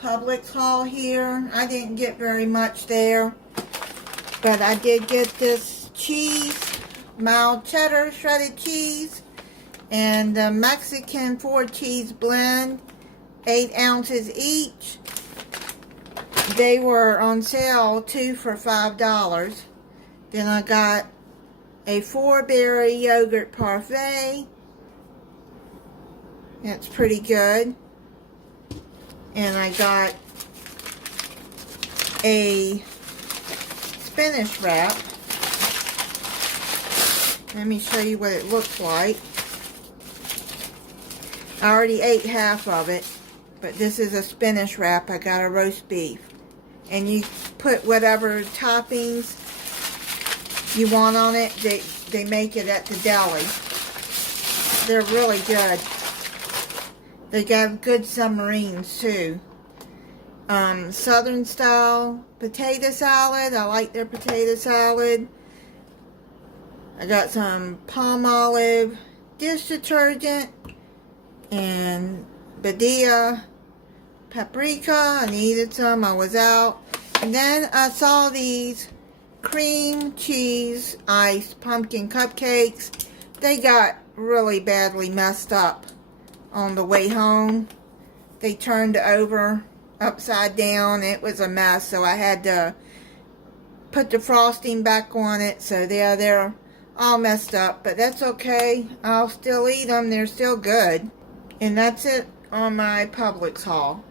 Publix haul here. I didn't get very much there, but I did get this cheese, mild cheddar shredded cheese, and the Mexican 4-cheese blend, 8 ounces each. They were on sale 2 for $5. Then I got a 4-berry yogurt parfait. That's pretty good. And I got a spinach wrap. Let me show you what it looks like. I already ate half of it, but this is a spinach wrap. I got a roast beef. And you put whatever toppings you want on it. They make it at the deli. They're really good. They got good submarines too. Southern style potato salad. I like their potato salad. I got some palm olive dish detergent and Badia paprika. I needed some. I was out. And then I saw these cream cheese iced pumpkin cupcakes. They got really badly messed up on the way home. They turned over upside down. It was a mess, so I had to put the frosting back on it. So they're all messed up, but that's okay. I'll still eat them. They're still good. And that's it on my Publix haul.